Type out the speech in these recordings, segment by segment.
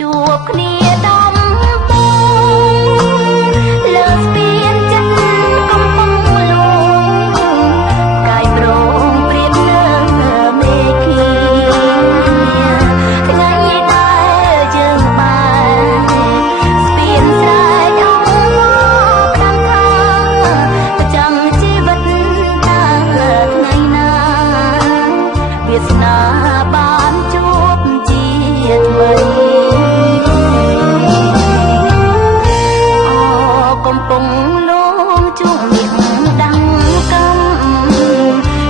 ជួបគ្នាដំបងលើស្ពានចិត្តកំពុងលងកាយប្រងព្រៀបលើមេឃីថ្ងៃដែលយើងបានស្ពានស្រែកអង្វរខាងខាងប្រចាំជីវិតតើថ្ងៃណាវាសនាបានជួបជាថ្មីកំពុងលងជួងមាសដាំកំ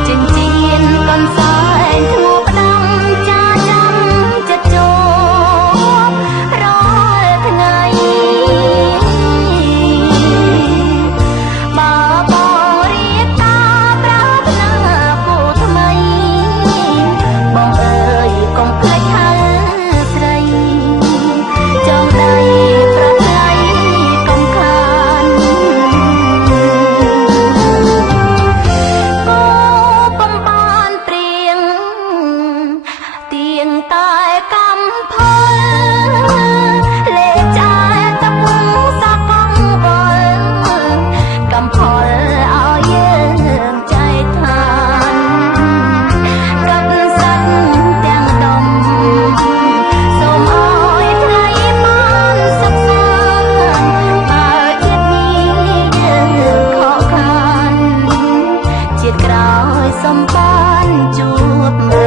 ចិញ្ចៀនកនសែងធ្ងោផ្ដាំចាចាំចិត្តជួបរាល់ថ្ងៃបើបងរៀបការប្រាថ្នាគូថ្មីបងអើយកុំភ្លេចហៅស្រីចង់ដៃប្រថ្លៃកុំខានគោបំបានព្រៀងទៀងតែកំផលលេចាតពងសាកំវល់កំផលឲ្យយើងចែកឋានកាត់សាច់ទាំងដុំសូមឲ្យថ្ងៃបានសុខសាន្តបើជាតិនេះយើងខកខានជាតិក្រោយសូមបានជួបមើ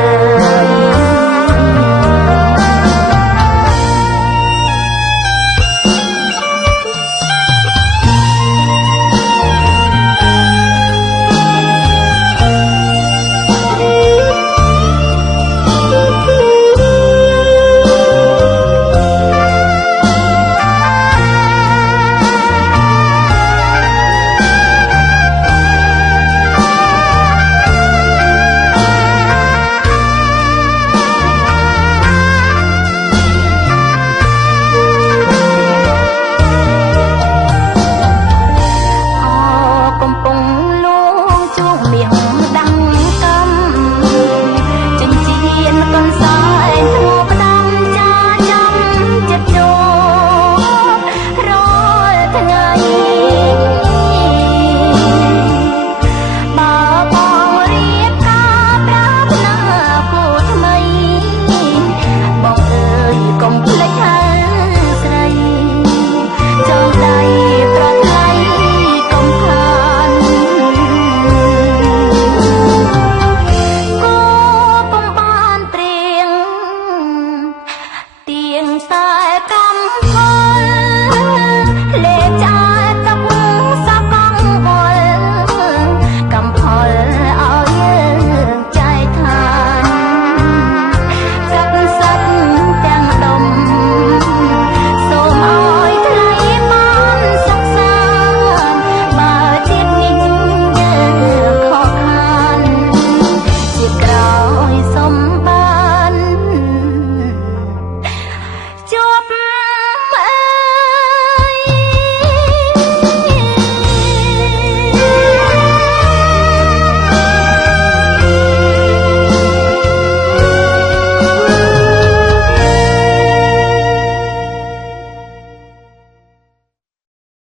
កំពុងលងជួងមាសដាំកំចិញ្ចៀនកនសែងធ្ងោផ្ដាំចាចាំចិត្តជួបរាល់ថ្ងៃបើបងរៀបការប្រាថ្នាគូថ្មីបងអើយកុំភ្លេចហៅស្រីចង់ដៃប្រថ្លៃកុំខានគោបំបានព្រៀងទៀងតែ